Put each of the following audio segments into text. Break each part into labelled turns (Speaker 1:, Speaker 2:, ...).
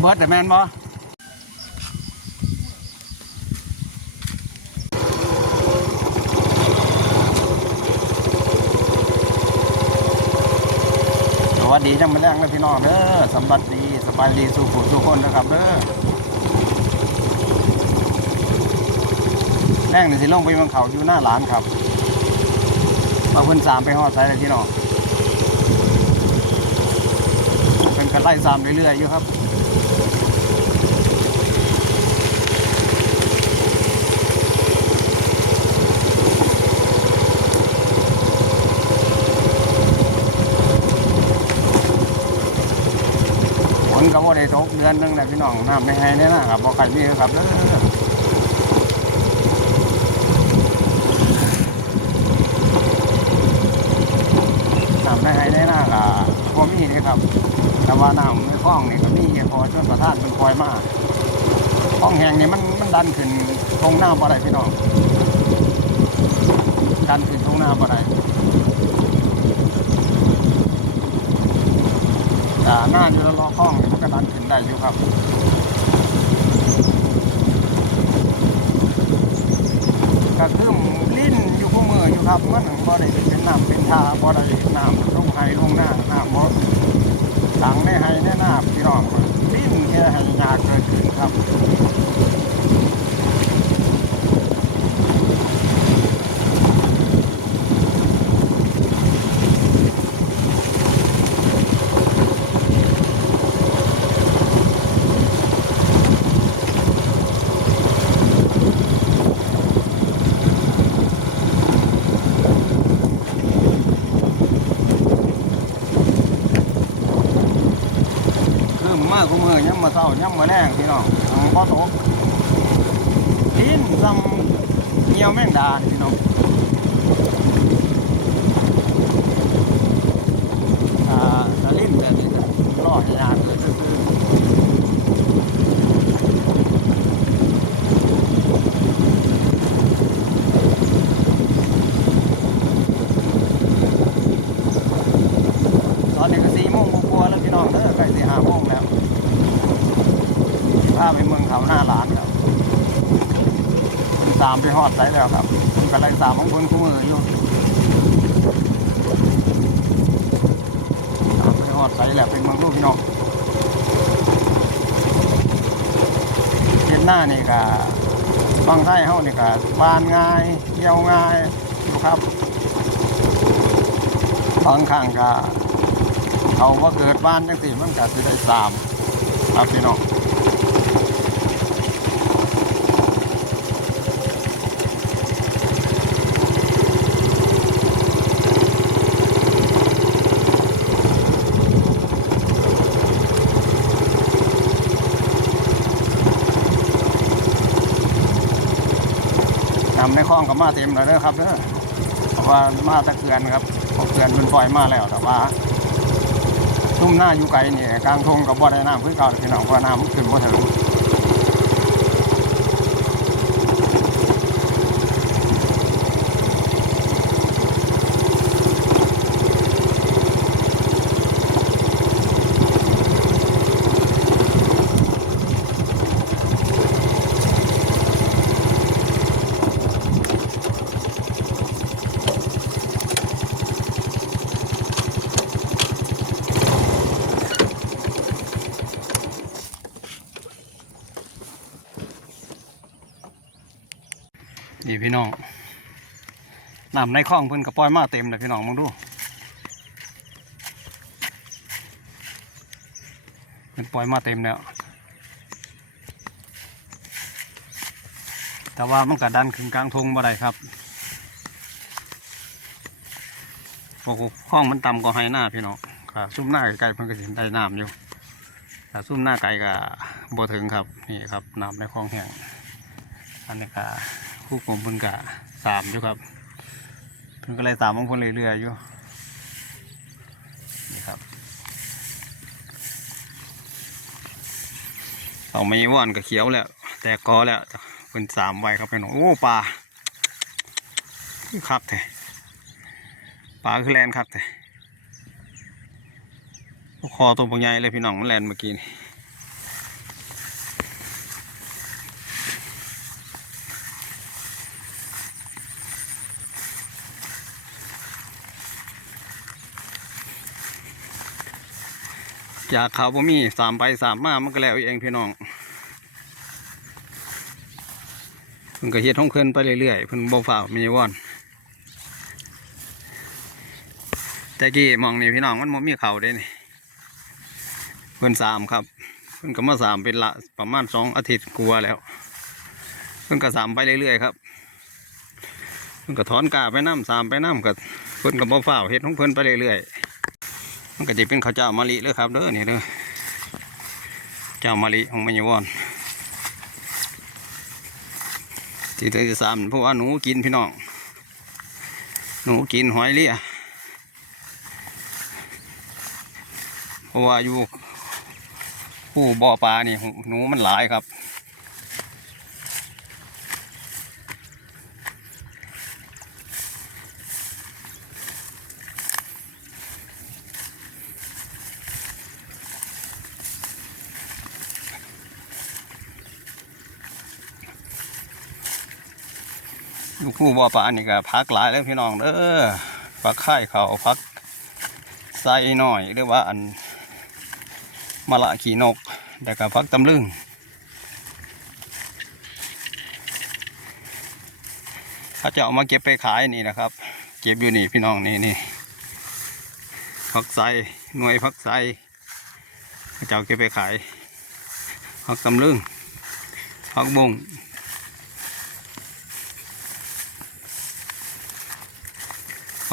Speaker 1: เบิร์ดแต่แมนบ่สวัสดีจังมาแรงนะพี่น้องเด้อสำบัดดีสบายดีสู่ผู้สู่คนนะครับเด้อแรงนี่สิลงไปเมืองเขาอยู่หน้าร้านครับมาเพิ่นสามไปหอดใส่เลยพี่น้องเป็นกันไล่สามเรื่อยๆอยู่ครับ ได้ตกเดือนนึงแหละพี่น้องน้ำไม่ให้เนี่ยนะครับบ่ใครมีครับเด้อน้ำไม่ให้เนี่ยนะครับบ่มีเลยครับ แต่ว่าน้ำในคลองนี่ก็มีพอจนประทานมันปล่อยมาคลองแห้งนี่มันมันดันขึ้นตรงหน้าบ่ได้พี่น้องดันขึ้นตรงหน้าบ่ได้ แต่หน้าอยู่แล้วล้อข้องมันก็ดันขึ้นได้อยู่ครับก็คือลิ้นอยู่คู่มืออยู่ครับมันบ่ได้เป็นน้ำเป็นทาบ่ได้น้ำลงไห้ลงหน้าน้ำบ่ถังในไห้ในหน้าพี่น้องลิ้นแค่ให้ยาเกิดขึ้นครับ คือมากกูมือยัง มาเศร้ายังมาแรงพี่น้องของพ่อโตลิ้นซ้ำเงียวแม่งดานี่พี่น้องอ่าลิ้นแบบนี้ก็รอดยากเลยซื่อๆตอนนี้ก็สี่โมงกว่าๆแล้วพี่น้องเด้อใกล้สี่ห้าโมงแล้วพาไปเมืองเขาหน้าหลานครับตามไปฮอดไสแล้วครับผมก็ไล่ตามของคนคู่มืออยู่ตามไปฮอดไสแล้วเป็นเมืองลูกพี่น้องเห็นหน้านี่ก็บางไทยเฮานี่ก็บานง่ายเกี่ยวง่ายอยู่ครับ บางครั้งก็เขาว่าเกิดบ้านจังสิมันก็สิได้สามครับพี่น้อง นำในคลองกับมาเต็มแล้วนะครับเด้อเพราะว่ามาตะเกือนครับเพราะเกือนมันปล่อยมาแล้วแต่ว่าทุ่มหน้าอยู่ไกลนี่ยกลางทงกับบ่อได้น้ำคือเก่าพี่น้องเพราะน้ำมันขึ้นบ่ถึง พี่น้องน้ำในคลองเพิ่นกระปล่อยมาเต็มเลยพี่น้องมองดูเพิ่นปล่อยมาเต็มแล้วแต่ว่ามันก็ดันขึ้นกลางทงบ่ได้ครับพวกคลองมันต่ำกว่าไฮหน้าพี่น้องค่ะซุ่มหน้าไกลๆเพิ่นก็สิได้น้ำอยู่แต่ซุ่มหน้าไกลก็บ่ถึงครับนี่ครับน้ำในคลองแห้งอันนี้ก็ คู่ผมเพิ่นก็สามอยู่ครับเพิ่นก็เลยสามของเพิ่นเรื่อยๆอยู่นี่ครับเอาไม่ว่านก็เขียวแล้ว แตกกอแล้วเป็นสามไว้ครับพี่น้องโอ้ปลาคือครับแท้ปลาคือแลนครับแท้คอตัวใหญ่เลยพี่น้องมันแลนเมื่อกี้นี่ อยากเขาบ่มีสามไปสามมามันก็แล้วเองพี่น้องเพิ่นก็เฮ็ดของเพิ่นไปเรื่อยๆเพิ่นบ่ฝ่าวมีว่อนแต่กี้มองนี่พี่น้องมันบ่มีเขาเด้นี่เพิ่นสามครับเพิ่นก็มาสามเป็นละประมาณสองอาทิตย์กลัวแล้วเพิ่นก็สามไปเรื่อยๆครับเพิ่นก็ถอนกาไปน้ำสามไปน้ำก็เพิ่นก็บ่ฝ่าวเฮ็ดของเพิ่นไปเรื่อยๆ มันก็จะเป็นข้าวเจ้ามะลิเลยครับเด้อนี่เด้อเจ้ามะลิของมันยวนที่ที่สามพราะว่าหนูกินพี่น้องหนูกินหอยเลี้ยเพราะว่าอยู่ผู้บ่อปลานี่หนูมันหลายครับ ลูกคู่บ่อปลานี่ก็พักหลายแล้วพี่น้องเด้อพักไข่เขาพักใส่หน่อยหรือว่าอันมะละขี่นกแต่ก็พักตำลึงเขาจะเอามาเก็บไปขายนี่นะครับ เก็บอยู่นี่พี่น้องนี่นี่พักใส่หน่วยพักใส่เขาจะเอาเก็บไปขายพักตำลึงพักบุ้ง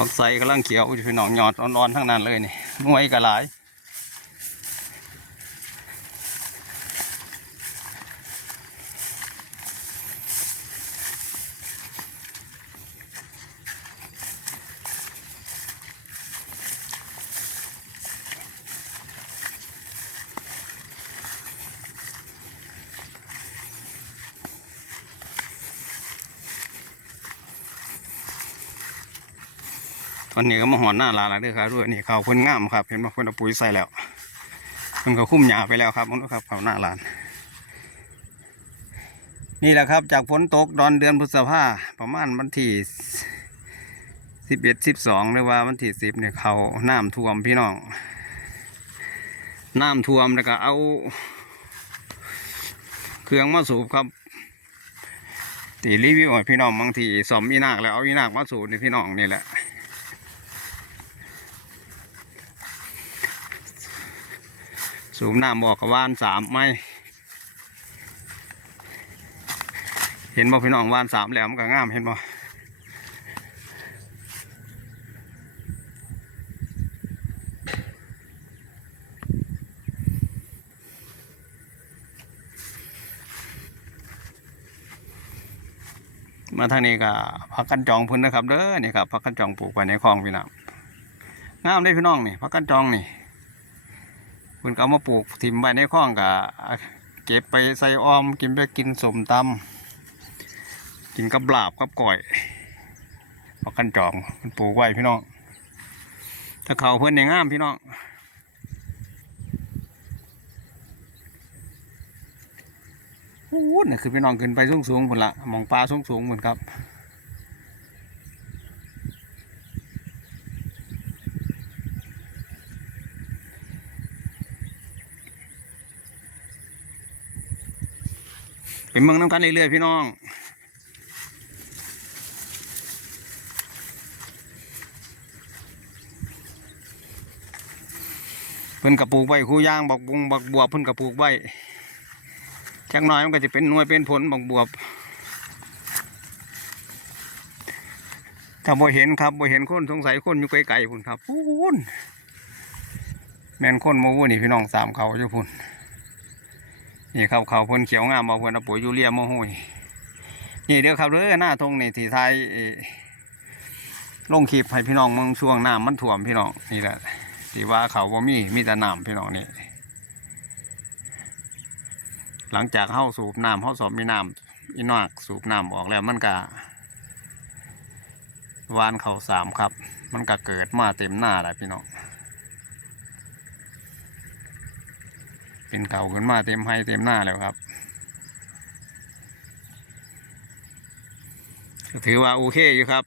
Speaker 1: ผักไซกำลังเขียวอยู่พี่น้องยอดอ่อนๆทั้งนั้นเลยนี่หน่วยก็หลาย อนนี้ก็มาหอนหน้าลาแล้วด้อครับด้วยนี่เขาวเพิ่นงามครับ เห็นไหมเพิ่นเอาปุ๋ยใส่แล้วเพิ่นก็คุ้มหญ้าไปแล้วครับมันครับเขาหน้าลาน นี่แหละครับ จากฝนตกตอนเดือนพฤษภาประมาณวันที่สิบเอ็ดสิบสองหรือว่าวันที่สิบเนี่ยเขาน้ำท่วมพี่น้องน้ำท่วมแล้วก็เอา เครื่องมาสูบครับตีรีวิวให้พี่น้องบางทีสอมอีนากแล้วเอาอีนากมาสูบนี่พี่น้องนี่แหละ สูบน้ำบอกกับว่านสามไม่ เห็นบ่พี่น้องว่านสามแหลมนก็งามเห็นบ่มาทางนี้ก็พักกันจองพื้นนะครับเด้อนี่ครับพักกันจองปลูกไว้ในคลองพี่น้องงามเลยพี่น้องนี่พักกันจองนี่ เพิ่นก็เอามาปลูกถิ่มไว้ในคลองก็เก็บไปใส่ออมกินไปกินสมตำกินกับลาบกับก่อยพักกันจองเพิ่นปลูกไว้พี่น้องถ้าเขาเพิ่นเนี่ยงามพี่น้องโอ้โหนี่คือพี่น้องขึ้นไปสูงสูงๆพุ่นละมองปลาสูงสูงๆพุ่นครับ เป็นเมืองน้ำกันเรื่อยๆพี่น้องเพิ่นกระปลูกใบคู่ย่างบักบุงบักบวบเพิ่นกระปลูกใบจักหน่อยมันก็จะเป็นหน่วยเป็นผลบักบวบถ้าบ่เห็นครับบ่เห็นคนสงสัยคนอยู่ไกลๆพุ่นครับพูนแม่นคนโมาวูนี่พี่น้องสามเขาอยู่พุ่น นี่ครับเขาเพิ่นเขียวงามเอาเพิ่นเอาปุ๋ยยูเรียมาหุยนี่เดี๋ยวครับเด้อหน้าทงนี่ที่ไทยล่อลงคลิปให้พี่น้องเมืองช่วงน้ำมันท่วมพี่น้องนี่แหละที่ว่าเขาบ่มีมีแต่น้ำพี่น้องนี่หลังจากเข้าสูบน้ำเข้าสอบมีน้ำอีนอกสูบน้ำออกแล้วมันก็วานเขาสามครับ มันก็เกิดมาเต็มหน้าแหละพี่น้อง เป็นเก่าขึ้นมาเต็มให้เต็มหน้าแล้วครับถือว่าโอเคอยู่ครับ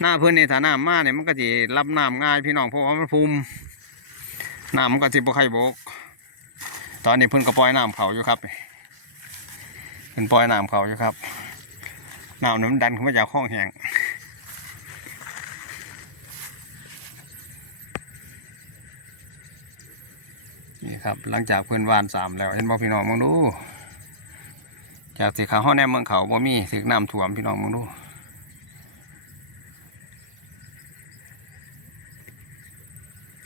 Speaker 1: หน้าเพื่อนในฐานะมาเนี่ยมันก็จะรับน้ำง่ายพี่น้องเพราะว่ามันภูมิน้ำมันก็สิบ่ใครโบก ตอนนี้เพิ่นก็ปล่อยน้ำเขาอยู่ครับเพิ่นปล่อยน้ำเขาอยู่ครับน้ำนั้นมันดันขึ้นมาจากห้องแห้ง ครับ หลังจากเพิ่อนวานสามแล้ว เห็นบ่พี่น้องมองดู จากสิขาห้อแนมเมืองเขาบ่มีถึกน้ำท่วมพี่น้องมองดู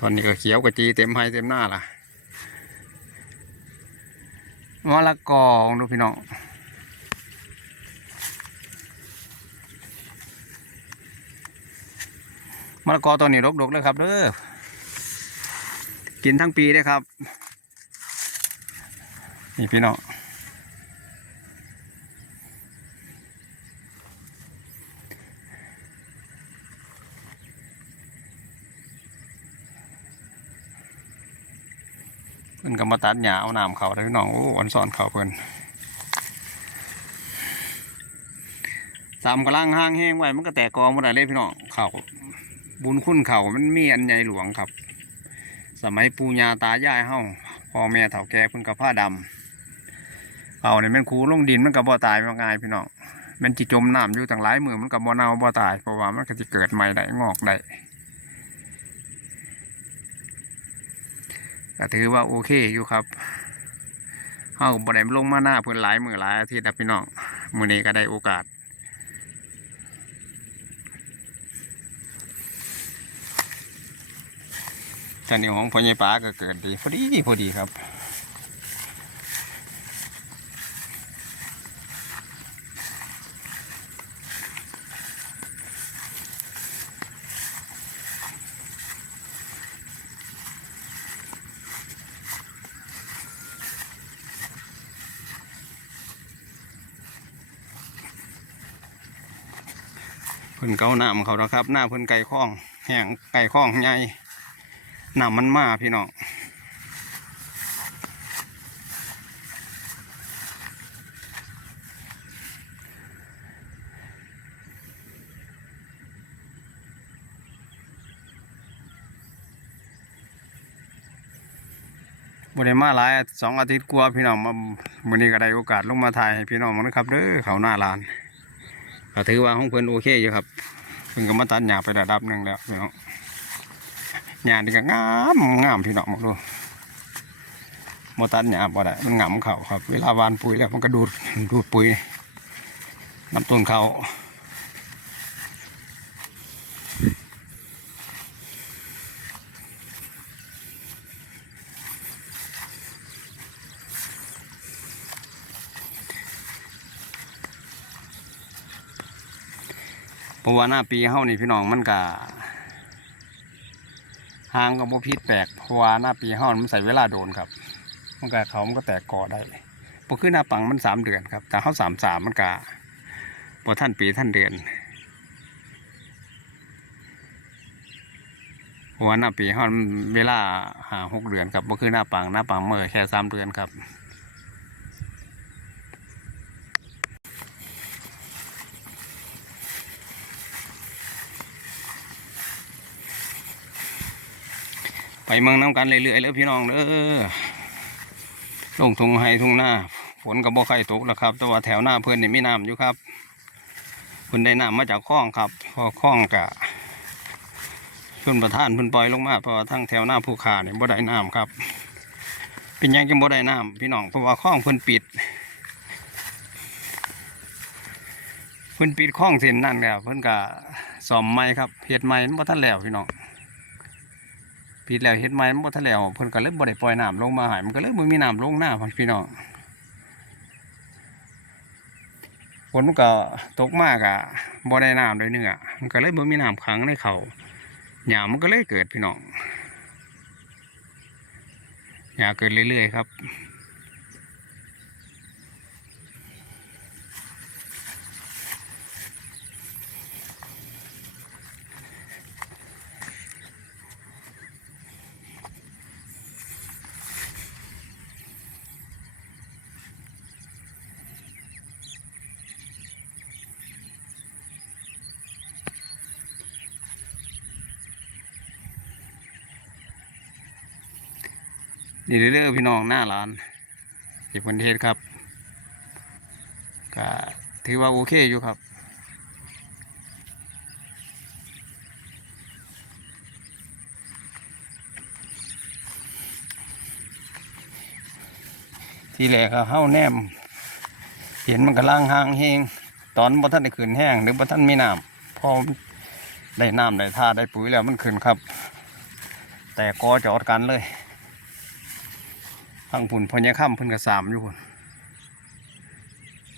Speaker 1: ตอนนี้ก็เขียวกระจีเต็มให้เต็มหน้าล่ะมะละกอดูพี่น้องมะละกอตัวนี้รกๆเลยครับเด้อกินทั้งปีเลยครับ นี่พี่น้องเพิ่นก็มาตัดหญ้าเอาน้ำเขาได้พี่น้องโอ้วันสอนเขาเพิ่นสามกำลังห้างแห้งไว้มันก็แตกกอหมดเลยพี่น้องเขาบุญคุณเขามันมีอันใหญ่หลวงครับ สมัยปู่ย่าตายายเฮาพ่อแม่เฒ่าแก่เพิ่นกับผ้าดำ เขาเนี่ยมันคูลงดินมันก็บ่ตายว่าง่ายพี่น้องมันจิจมน้ำอยู่ตั้งหลายมือมันก็บ่เน่าบ่ตายเพราะว่ามันก็จะเกิดใหม่ได้งอกได้ก็ถือว่าโอเคอยู่ครับเฮาบ่ได้ลงมาหน้าเพิ่นหลายมือหลายอาทิตย์พี่น้องมื้อนี้ก็ได้โอกาสตอนนี้ของพ่อใหญ่ป๋าก็เกิดดีพอดีพอดีครับ พิ่นเกาน้ำเขาแล้วครับ หน้าเพิ่นไก่ข้องแห้งไก่ข้องใหญ่น้ำมันมาพี่น้องบริมาหลายสองอาทิตย์กลัวพี่น้องมาวันนี้ก็ได้โอกาสลงมาถ่ายให้พี่น้องมันนะครับเด้อเขาหน้าลาน ก็ถือว่าห้องเพิ่นโอเคอยู่ครับเพิ่นก็มาตัดหญ้าไประดับหนึ่งแล้วพี่น้องหญ้านี่ก็งามงามพี่น้องมาดูโมตัดหญ้าบ่ได้มันงามเขาครับ เวลาวานปุ๋ยแล้วมันก็ดูดดูดปุ๋ยน้ำต้นเขา เพราะว่าหน้าปีเฮานี่พี่น้องมันก็หางกับโบพิษแปลกเพราะว่าหน้าปีห้อนมันใส่เวลาโดนครับมันก็เขามันก็แตกกอได้พอขึ้นหน้าปังมันสามเดือนครับ แต่เขาสามสามมันกะพอท่านปีท่านเดือนเพราะว่าหน้าปีห้อนมันเวลาหาหกเดือนครับพอขึ้นหน้าปังหน้าปังเมื่อแค่สามเดือนครับ ไปเมืองน้ำกันเรื่อยๆแล้วพี่น้องเด้อลงทุ่งไห้ทุ่งหน้าฝนกับบ่ใครตกแล้วครับแต่ว่าแถวหน้าเพื่อนนี่มีน้ำอยู่ครับเพิ่นได้น้ำมาจากคลองครับ พอคลองกะชนประทานเพิ่นปล่อยลงมาเพราะว่าทั้งแถวหน้าภูขาเนี่ยบ่ได้น้ำครับ เป็นยังจังบ่ได้น้ำพี่น้องเพราะว่าคลองเพิ่นปิดเพิ่นปิดคลองเส้นนั่นแล้วเพิ่นกะซ่อมใหม่ครับเฮ็ดใหม่มันบ่ทันแล้วพี่น้อง ปิดแล้วเฮ็ดไม้มันบ่ทันแล้วเพิ่นก็เลยบ่ได้ปล่อยน้ำลงมาให้มันก็เลยบ่มีน้ำลงหน้าพี่น้องฝนมันก็ตกมากอะบ่ได้น้ำไดยเนื้อมันก็เลยบ่มีน้ำขังในเขาหยามันก็เลยเกิดพี่น้องหยาเกิดเรื่อยๆครับ นี่เรื่อยๆพี่น้องหน้าร้านเก็บคนเทศครับก็ถือว่าโอเคอยู่ครับทีแรกก็เข้าแนม เห็นมันกำลังห่างเฮงตอนบ่ท่านได้ขืนแห้งหรือบ่ท่านไมีน้ำพอได้น้ำได้ท่าได้ปุ๋ยแล้วมันขึ้นครับ แต่กอจอดกันเลย พังผุนพญาค่ำพุ่นกับสามอยู่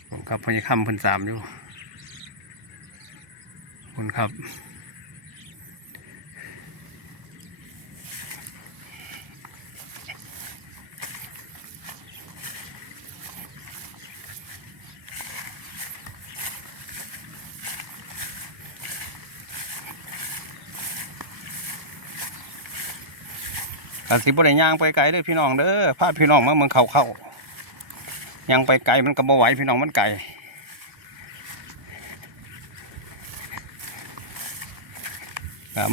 Speaker 1: พุ่นครับพญาค่ำพุ่นสามอยู่พ่นครับ อันสิบ่ได้ย่างไปไกลเด้อพี่น้องเด้อพาพี่น้องมาเมืองเขาเขาย่างไปไกลมันก็บ่ไหวพี่น้องมันไกล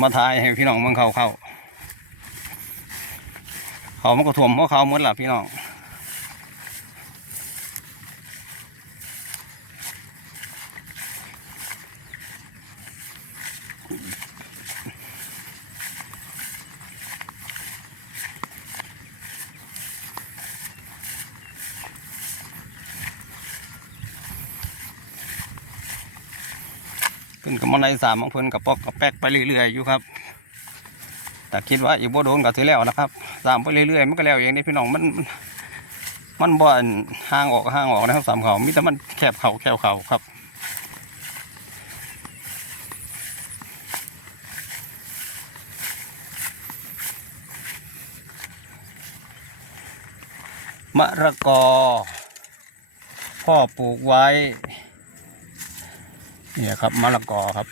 Speaker 1: มาทายให้พี่น้องเมืองเขาเขาเขามันก็ท่วมเพราะเขาหมดล่ะพี่น้อง มันในสามของเพิ่นกับปอกกับแป๊กไปเรื่อยๆอยู่ครับแต่คิดว่าอีกบ่โดนก็สิแล้วนะครับสามไปเรื่อยๆมันก็แล้วเองนี่พี่น้องมันมันมันบ่อนห่างออกห่างออกนะครับสามเขามีแต่มันแคบเขาแคบเขาครับมะระกอ พ่อปลูกไว้ เนี่ยครับมะละกอครับ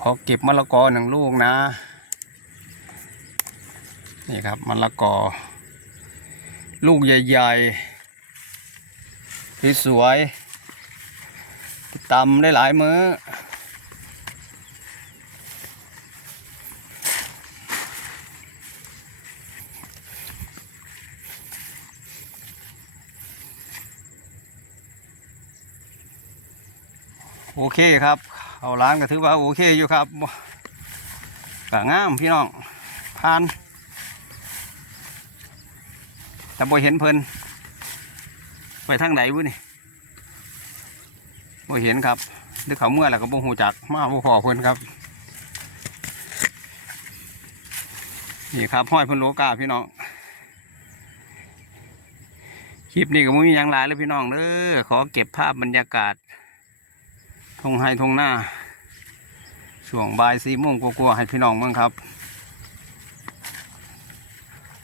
Speaker 1: ขอเก็บมะละกอหนึ่งลูกนะ นี่ครับมะละกอ ลูกใหญ่ๆสวยๆตำได้หลายมื้อ โอเคครับเอาร้านก็ถือว่าโอเคอยู่ครับก็งามพี่น้องผ่านแต่บ่เห็นเพิ่นไปทางไหนวุ้นี่บ่เห็นครับหรือเขาเมื่อแล้วก็บ่หูจักมาบ่พอเพิ่นครับนี่ครับห้อยเพิ่นโลกาพี่น้องคลิปนี้ก็ไม่มีอย่างหลายเลยพี่น้องเด้อขอเก็บภาพบรรยากาศ ทงไฮทงหน้าช่วงบ่ายสี่โมงกลัวๆให้พี่น้องมั้งครับ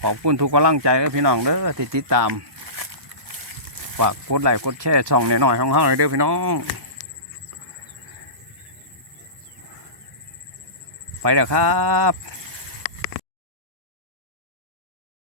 Speaker 1: ขอบคุณทุกกำลังใจเออพี่น้องเด้อที่ติดตามฝากกดไลค์กดแชร์ช่องหน่อยๆของเฮาหน่อยเด้อพี่น้อง ไปแล้วครับ